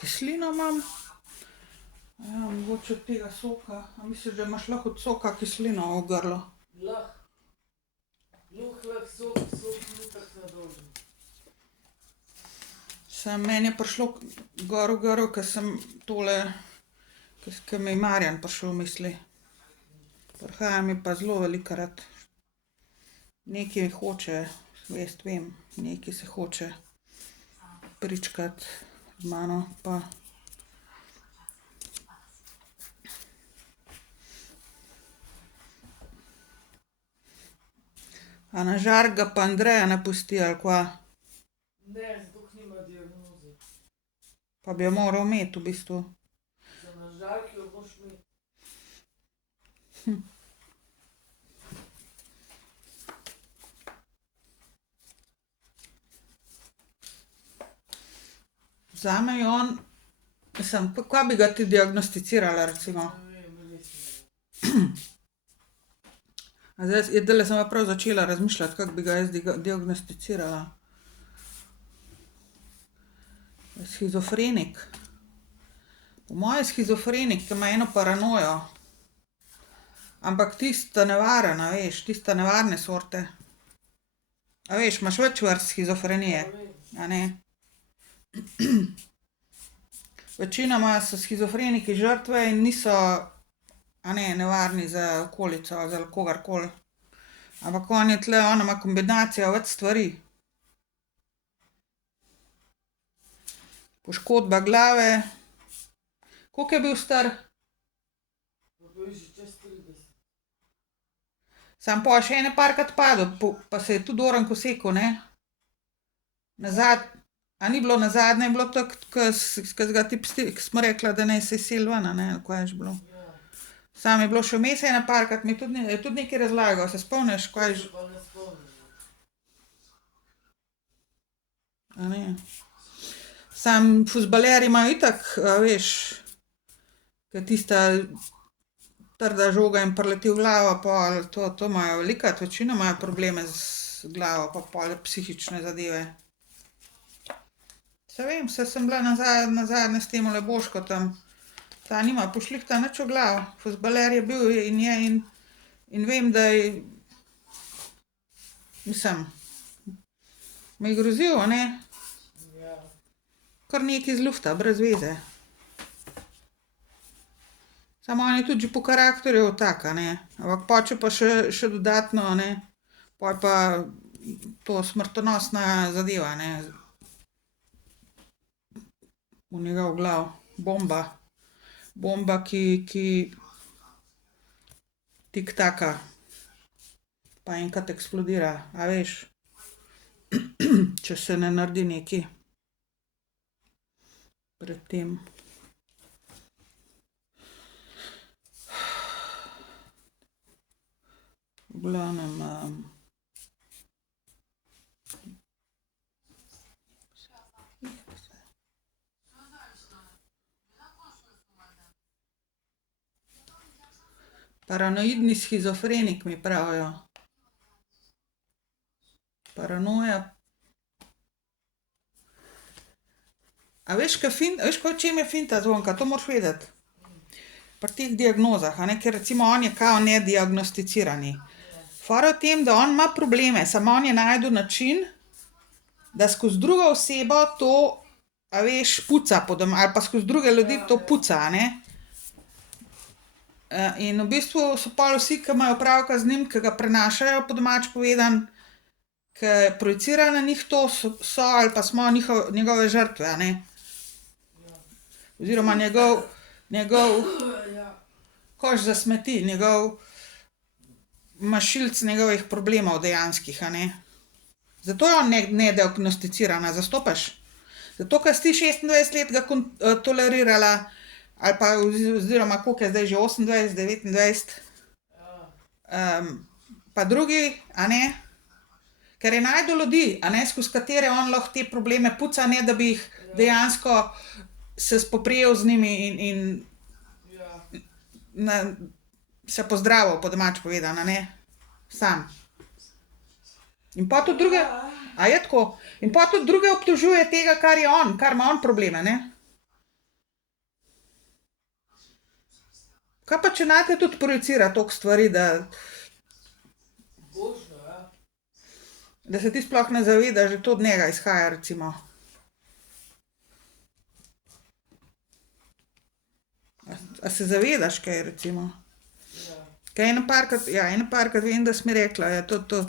Kislino imam. Ja, mogoče od tega soka. A misliš, da imaš lahko od soka kislino v grlu? Samo meni je prišlo gor v grl, ker sem tole, ker mi je Marjan prišel v misli. Prihaja mi pa zelo velikokrat. Nekaj hoče, vem, nekaj se hoče pričkati z mano, pa a na žarek ga pa Andreja ne pusti, ali kva? Pa bi jo moral imeti v bistvu. Zame je on, mislim, kva bi ga ti diagnosticirala recimo? A zdaj, zdajle sem pa prav začela razmišljati, kako bi ga jaz diagnosticirala. Shizofrenik. Po moje shizofrenik, ke ima eno paranojo. Ampak tista nevarna, a veš, tista nevarne sorte. A veš, imaš več vrst shizofrenije, a ne? Večinoma so shizofreniki žrtve in niso, a ne, nevarni za okolico, za kogarkoli. Ampak on je tule, on ima kombinacijo več stvari. Poškodba glave. Koliko je bil star? Samo pol še ene parkrat padel, pa se je tudi orenk usekal, ne? A ni bilo nazadnje, je bilo tako, ke ga ti ke smo rekla, da naj se seli ven, a ne, ali kaj je že bilo? Samo je bilo še vmes ene parkrat, mi je tudi nekaj razlagal, se spomniš, kaj je že? A ne. Samo fuzbalerji imajo itak, a veš, ke tista trda žoga jim prileti v glavo, pol to imajo velikokrat, večino imajo probleme z glavo, pa pol psihične zadeve. Saj vem, saj sem bila nazadnje s temle Boškotom. Ta nima pošlihta nič v glavo. Fuzbaler je bil in je in vem, da je, mislim, mi je grozil, a ne. Kar nekaj iz lufta, brez veze. Samo on je tudi že po karakterju tak, a ne. Ampak pol če pa še dodatno, a ne, pol pa to smrtonosna zadeva, ne. V njegovo glavo. Bomba. Bomba, ki tiktaka. Pa enkrat eksplodira, a veš. Če se ne naredi nekaj pred tem. V glavnem, paranoidni shizofrenik mi pravijo. Paranoja. A veš, v čem je finta, Zvonka, to moraš vedeti. Pri teh diagnozah, a ne, ker recimo on je kao nediagnosticirani. Fora v tem, da on ima probleme, samo on je našel način, da skozi drugo osebo to, a veš, puca ali pa skozi druge ljudi to puca, a ne. In v bistvu so pol vsi, ke imajo opravka z njim, ke ga prenašajo, po domače povedano, ke projicira na njih to, so ali pa smo njegove žrtve, a ne. Oziroma njegov koš za smeti, njegov mašilec njegovih problemov dejanskih, a ne. Zato je on nediagnosticiran, a zastopaš? Zato, ker si ti 26 let ga tolerirala, ali pa oziroma koliko je zdaj že, 28, 29. Pa drugi, a ne. Ker je našel ljudi, a ne, skozi katere on lahko te probleme puca, ne da bi jih dejansko se spoprijel z njimi in se pozdravil, po domače povedano, a ne. Sam. In pa tudi druge, a je tako? In pa tudi druge obtožuje tega, kar je on, kar ima on probleme, ne? Kaj pa, če nate tudi projicira toliko stvari, da se ti sploh ne zavedaš, da to od njega izhaja, recimo. A se zavedaš kaj, recimo? Kaj ene parkrat vem, da si mi rekla, ja, to,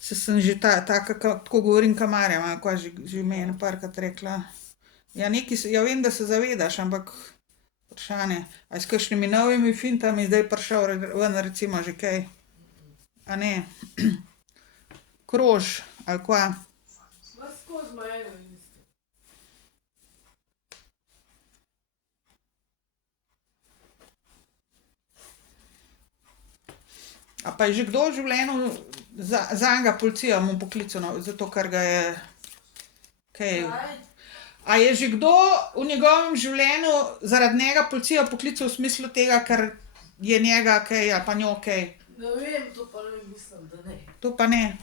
sem že taka, tako govorim ka Marjam, kaj že mi je ene parkrat rekla. Ja, ja vem, da se zavedaš, ampak vprašanje, a je s kakšnimi novimi fintami zdaj prišel ven, recimo, že kaj? A ne? Krož, ali kva? A pa je že kdo v življenju zanj policija mu poklicala, zato ker ga je kaj? A je že kdo v njegovem življenju zaradi njega policijo poklical v smislu tega, ker je njega kaj ali pa njo kaj? To pa ne.